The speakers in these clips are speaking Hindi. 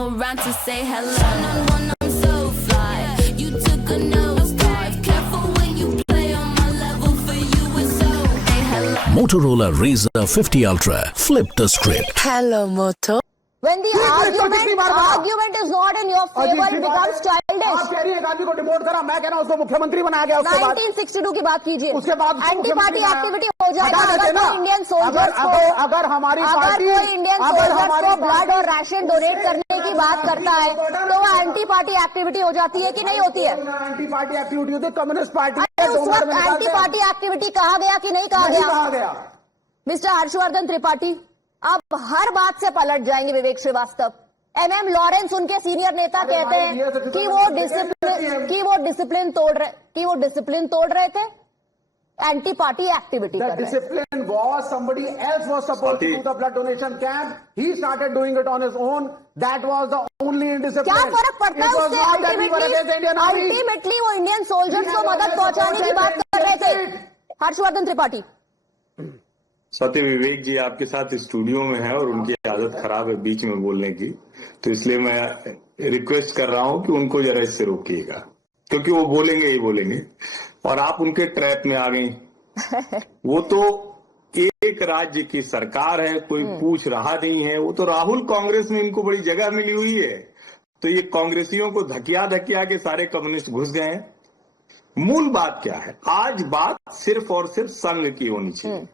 around to say hello. One-on-one, I'm so fly. You took a nosedive. Careful when you play on my level. For you, it's so. Hey, hello. Motorola Razr 50 Ultra. Flip the script. Hello, Moto. When the argument is not in your favor, it becomes childish. आप कह रही है गांधी को डिमोट करा, मैं कह रहा हूँ उसको मुख्यमंत्री बनाया गया। उसके बाद 1962 की बात कीजिए, उसके बाद एंटी पार्टी एक्टिविटी हो जाएगा अगर कोई इंडियन सोल्जर्स को, अगर हमारी पार्टी कोई इंडियन सोल्जर्स को ब्लड और राशन डोनेट करने की बात करता है तो वो एंटी पार्टी एक्टिविटी हो जाती है कि नहीं होती है? एंटी पार्टी एक्टिविटी होती है। कम्युनिस्ट पार्टी उस वक्त एंटी पार्टी एक्टिविटी कहा गया कि नहीं कहा गया? मिस्टर हर्षवर्धन त्रिपाठी, अब हर बात से पलट जाएंगे विवेक श्रीवास्तव। एमएम लॉरेंस उनके सीनियर नेता कहते हैं कि वो डिसिप्लिन तोड़ रहे थे, एंटी पार्टी एक्टिविटी कर रहे थे। Discipline was somebody else was supposed to do the blood donation camp. He started doing it on his own. That was the only indiscipline. क्या फर्क पड़ता है उससे? अल्टीमेटली वो इंडियन सोल्जर्स को मदद पहुंचाने की बात कर रहे थे। हर्षवर्धन त्रिपाठी, सत्य विवेक जी आपके साथ स्टूडियो में है और उनकी आदत खराब है बीच में बोलने की, तो इसलिए मैं रिक्वेस्ट कर रहा हूं कि उनको जरा इससे रोकिएगा, क्योंकि वो बोलेंगे ही बोलेंगे और आप उनके ट्रैप में आ गई। वो तो एक राज्य की सरकार है, कोई पूछ रहा नहीं है। वो तो राहुल कांग्रेस में इनको बड़ी जगह मिली हुई है, तो ये कांग्रेसियों को धकिया धकिया के सारे कम्युनिस्ट घुस गए हैं। मूल बात क्या है? आज बात सिर्फ और सिर्फ संघ की होनी चाहिए।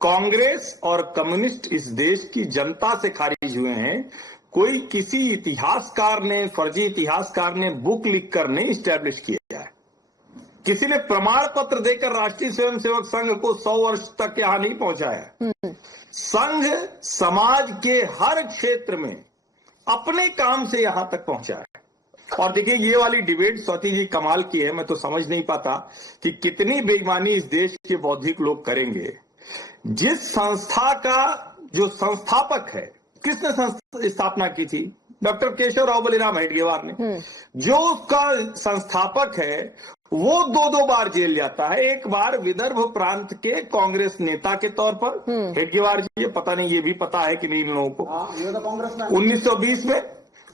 कांग्रेस और कम्युनिस्ट इस देश की जनता से खारिज हुए हैं। कोई किसी इतिहासकार ने, फर्जी इतिहासकार ने बुक लिखकर नहीं स्टैब्लिश किया है। किसी ने प्रमाण पत्र देकर राष्ट्रीय स्वयंसेवक संघ को 100 वर्ष तक यहां नहीं पहुंचाया। संघ समाज के हर क्षेत्र में अपने काम से यहां तक पहुंचा है। और देखिए, ये वाली डिबेट स्वाति जी कमाल की है। मैं तो समझ नहीं पाता कि कितनी बेईमानी इस देश के बौद्धिक लोग करेंगे। जिस संस्था का जो संस्थापक है, किसने स्थापना की थी? डॉक्टर केशव राव बलिराम हेडगेवार ने। जो उसका संस्थापक है वो दो बार जेल जाता है। एक बार विदर्भ प्रांत के कांग्रेस नेता के तौर पर, हेडगेवार जी, ये पता नहीं, ये भी पता है कि नहीं इन लोगों को, 1920 में।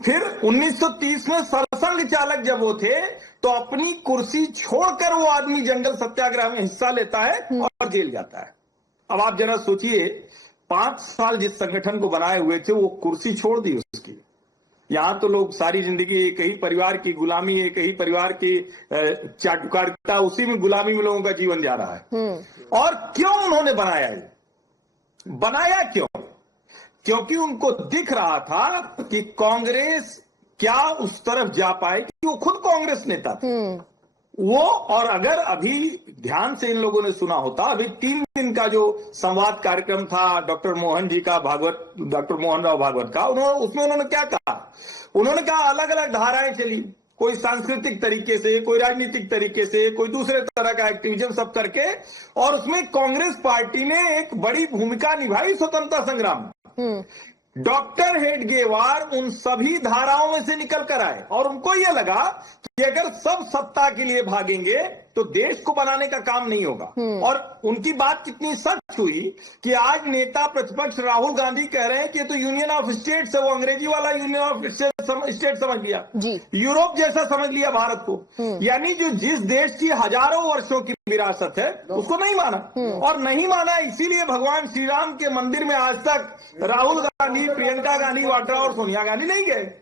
फिर 1930 में सरसंघ चालक जब वो थे तो अपनी कुर्सी छोड़कर वो आदमी जंगल सत्याग्रह में हिस्सा लेता है और जेल जाता है। अब आप जरा सोचिए, 5 साल जिस संगठन को बनाए हुए थे वो कुर्सी छोड़ दी उसकी। यहां तो लोग सारी जिंदगी एक ही परिवार की गुलामी, एक ही परिवार की चाटुकारिता, उसी में गुलामी में लोगों का जीवन जा रहा है। और क्यों उन्होंने बनाया है? बनाया क्यों? क्योंकि उनको दिख रहा था कि कांग्रेस क्या उस तरफ जा पाए, कि वो खुद कांग्रेस नेता थे वो। और अगर अभी ध्यान से इन लोगों ने सुना होता, अभी 3 दिन का जो संवाद कार्यक्रम था डॉक्टर मोहन जी का, डॉक्टर मोहन राव भागवत का, उसमें उन्होंने क्या कहा? उन्होंने कहा अलग अलग धाराएं चली, कोई सांस्कृतिक तरीके से, कोई राजनीतिक तरीके से, कोई दूसरे तरह का एक्टिविज्म सब करके, और उसमें कांग्रेस पार्टी ने एक बड़ी भूमिका निभाई स्वतंत्रता संग्राम में। डॉक्टर हेडगेवार उन सभी धाराओं में से निकल कर आए और उनको यह लगा कि अगर सब सत्ता के लिए भागेंगे तो देश को बनाने का काम नहीं होगा। और उनकी बात कितनी सच हुई कि आज नेता प्रतिपक्ष राहुल गांधी कह रहे हैं कि तो यूनियन ऑफ स्टेट्स है, वो अंग्रेजी वाला यूनियन ऑफ स्टेट समझ लिया, यूरोप जैसा समझ लिया भारत को। यानी जो जिस देश की हजारों वर्षों की विरासत है उसको नहीं माना। और नहीं माना इसीलिए भगवान श्री राम के मंदिर में आज तक राहुल गांधी, प्रियंका गांधी वाड्रा और सोनिया गांधी नहीं गए।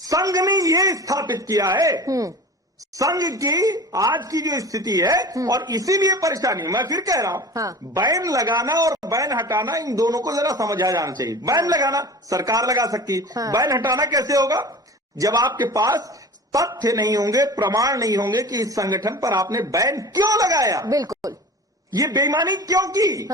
संघ ने ये स्थापित किया है। संघ की आज की जो स्थिति है, और इसीलिए परेशानी, मैं फिर कह रहा हूं, बैन लगाना और बैन हटाना, इन दोनों को जरा समझा जाना चाहिए। बैन लगाना सरकार लगा सकती, बैन हटाना कैसे होगा? जब आपके पास तथ्य नहीं होंगे, प्रमाण नहीं होंगे कि इस संगठन पर आपने बैन क्यों लगाया, बिल्कुल ये बेईमानी क्यों की,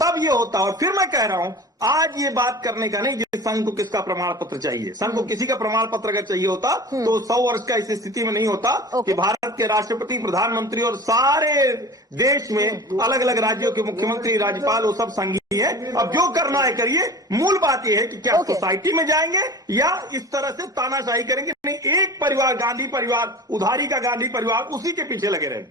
तब ये होता। और फिर मैं कह रहा हूं, आज ये बात करने का नहीं कि संघ को किसका प्रमाण पत्र चाहिए। संघ को किसी का प्रमाण पत्र अगर चाहिए होता तो 100 वर्ष का इस स्थिति में नहीं होता कि भारत के राष्ट्रपति, प्रधानमंत्री और सारे देश में अलग अलग राज्यों के मुख्यमंत्री, राज्यपाल, वो सब संघीय है। अब जो करना है करिए। मूल बात यह है कि क्या सोसाइटी में जाएंगे या इस तरह से तानाशाही करेंगे? नहीं, एक परिवार, गांधी परिवार, उधारी का गांधी परिवार, उसी के पीछे लगे रहेंगे।